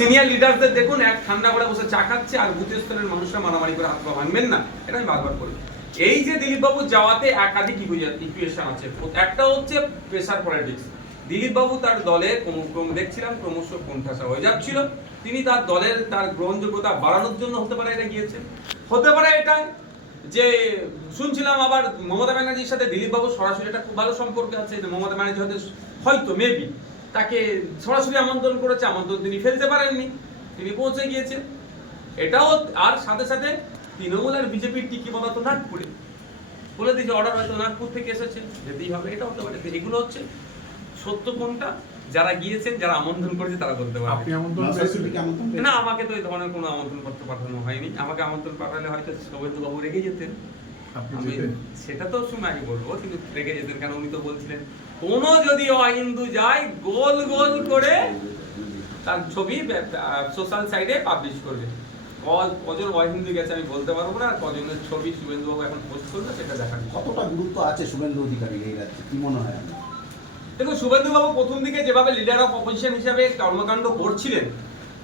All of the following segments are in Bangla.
সিনিয়র লিডারদের দেখুন এক ঠান্ডা করে বসে চা খাচ্ছে আর বুথের স্তরের মানুষরা মারামারি করে হাত পা ভাঙবেন না, এটা আমি বারবার বলি। এই যে দিলীপ বাবু যাওয়াতে একাধিক ইকুয়েশন আছে। একটা হচ্ছে প্রেসার পলিটিক্স। দিলীপ বাবু তার দলে দেখছিলাম ক্রমশ কোণঠাসা হয়ে যাচ্ছিল। তিনি তার দলের তার গ্রহণযোগ্যতা বাড়ানোর জন্য হতে পারে এটা গিয়েছেন, হতে পারে এটা যে শুনছিলাম আবার মমতা ব্যানার্জির সাথে দিলীপ বাবু সরাসরি একটা খুব ভালো সম্পর্ক আছে। মমতা ব্যানার্জি হয়তো মেবি তাকে সরাসরি আমন্ত্রণ করেছে, আমন্ত্রণ তিনি ফেলতে পারেননি, তিনি পৌঁছে গিয়েছেন এটাও। আর সাথে সাথে তৃণমূল আর বিজেপির টিকিমতা তো নাগপুরে বলে দিয়েছে, অর্ডার হয়তো নাগপুর থেকে এসেছে, যেতেই হবে, এটা হতে পারে। এগুলো হচ্ছে সত্য কোনটা, যারা গিয়েছেন যারা আমন্ত্রণ করেছে তারা বলতে পারে। না, আমাকে তো এই ধরনের কোনো আমন্ত্রণ করতে পাঠানো হয়নি। আমাকে আমন্ত্রণ পাঠালে হয়তো শুভেন্দু বাবু রেগে যেতেন, আমি সেটা তো সময় আগে বলবো, কিন্তু রেগে যেতেন কেন, উনি তো বলছিলেন কোন যদি অহিন্দু যায় গোল গোল করে তার ছবি সোশ্যাল সাইটে পাবলিশ করবে। কজন অহিন্দু গেছে আমি বলতে পারবো না, আর কজনের ছবি শুভেন্দু বাবু এখন পোস্ট করবে সেটা দেখার কতটা গুরুত্ব আছে শুভেন্দু অধিকারী এই রাজ্যে, কি মনে হয়? দেখুন, শুভেন্দু বাবু প্রথম দিকে যেভাবে লিডার অফ অপোজিশন হিসাবে কর্মকাণ্ড করছিলেন,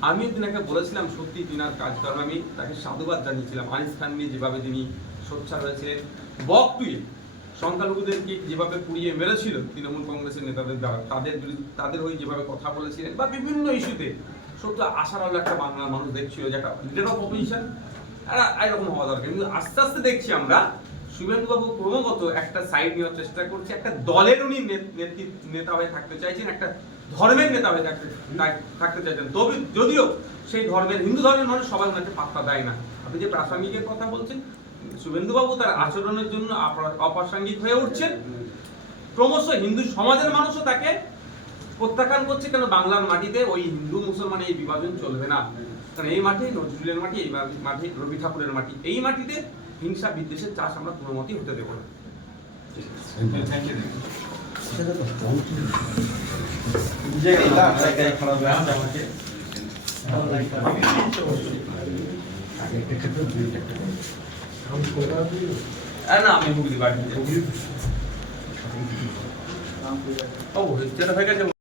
আমি তিনাকে বলেছিলাম সত্যি তিনার কাজকর্ম আমি তাকে সাধুবাদ জানিয়েছিলাম। আনিস খান নিয়ে যেভাবে তিনি সোচ্চার হয়েছিলেন, বক টুয়ে সংখ্যালঘুদেরকে যেভাবে পুড়িয়ে মেরেছিল তৃণমূল কংগ্রেসের নেতাদের দ্বারা, তাদের হয়ে যেভাবে কথা বলেছিলেন বা বিভিন্ন ইস্যুতে, সত্যি আশার আলো একটা বাংলার মানুষ দেখছিল যে একটা লিডার অফ অপোজিশন এরকম হওয়া দরকার। কিন্তু আস্তে আস্তে দেখছি আমরা শুভেন্দু বাবু ক্রমাগত একটা সাইড নেওয়ার চেষ্টা করছে, একটা দলের উনি নেতা হয়ে থাকতে চাইছেন, একটা ধর্মের নেতা হয়ে থাকতে চাইছেন। তবে যদিও সেই ধর্মের হিন্দু ধর্মের মানুষ সবাই ওনাকে পাত্তা দেয় না। আপনি যে প্রাসঙ্গিকের কথা বলছেন, শুভেন্দু বাবু তার আচরণের জন্য অপ্রাসঙ্গিক হয়ে উঠছেন। ক্রমশ হিন্দু সমাজের মানুষও তাকে প্রত্যাখ্যান করছে, কেন বাংলার মাটিতে ওই হিন্দু মুসলমান এই বিভাজন চলবে না। কারণ এই মাটি নজরুলের মাটি, এই মাটি রবি ঠাকুরের মাটি, এই মাটিতে হিংসা বিদ্বেষের চাষ আমরা কোনো মতেই হতে দেবো না। না, আমি হুগলি বাড়ি ও যেটা হয়ে গেছে।